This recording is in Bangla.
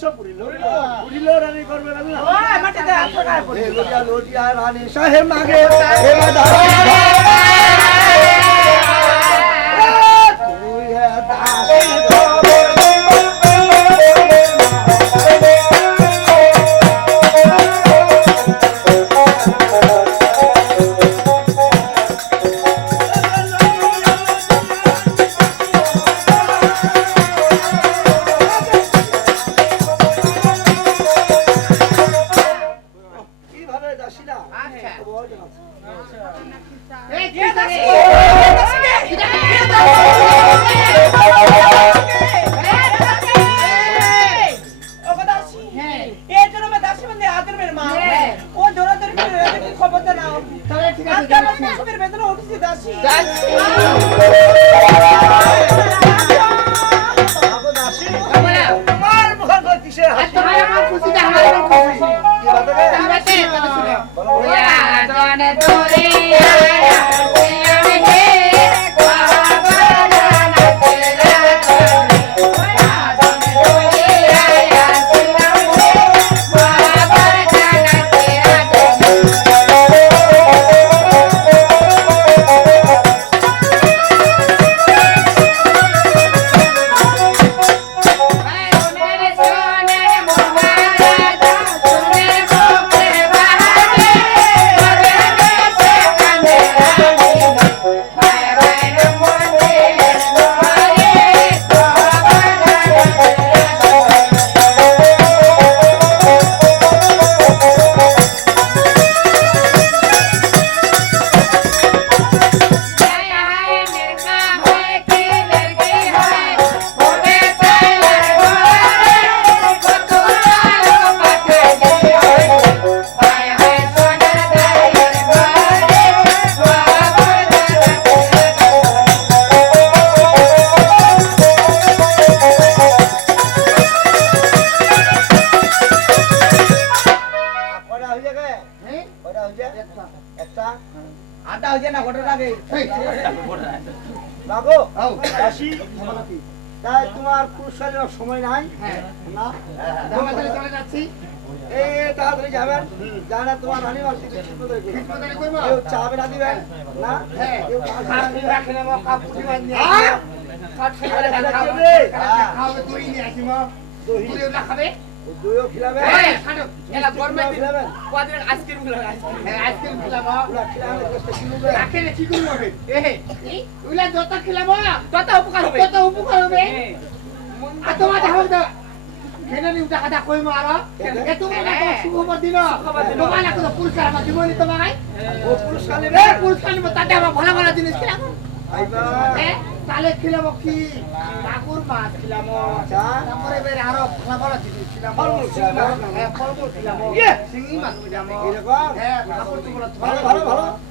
অবশ্য পুরিল রানী করবে না ওই মাটিতে আছড়ায় পড়ে লটিয়া রানী সাহেব মাগে এবার তুই দাসী তোমার পুরস্কারের সময় নাই না চলে যাচ্ছি তাড়াতাড়ি যাবেন যারা তোমার রানী কেউ চাবে না দিবেন না দইও খিলাবে যত খিলাবো তত উপকার হবে তোমার খেলে টাকা কইম আর শুভ দিন তোমার পুরস্কার আমার জীবনী তোমায় পুরস্কার নিব তাতে আমার ভালো ভালো জিনিস খেলাম তাহলে খেলাম কি কাকুর মাছ খেলাম তারপরে বের আরো ভালো ভালো জিনিস খেলাম ফলমূল খেলাম শিঙি মাছ খেলাম ভালো ভালো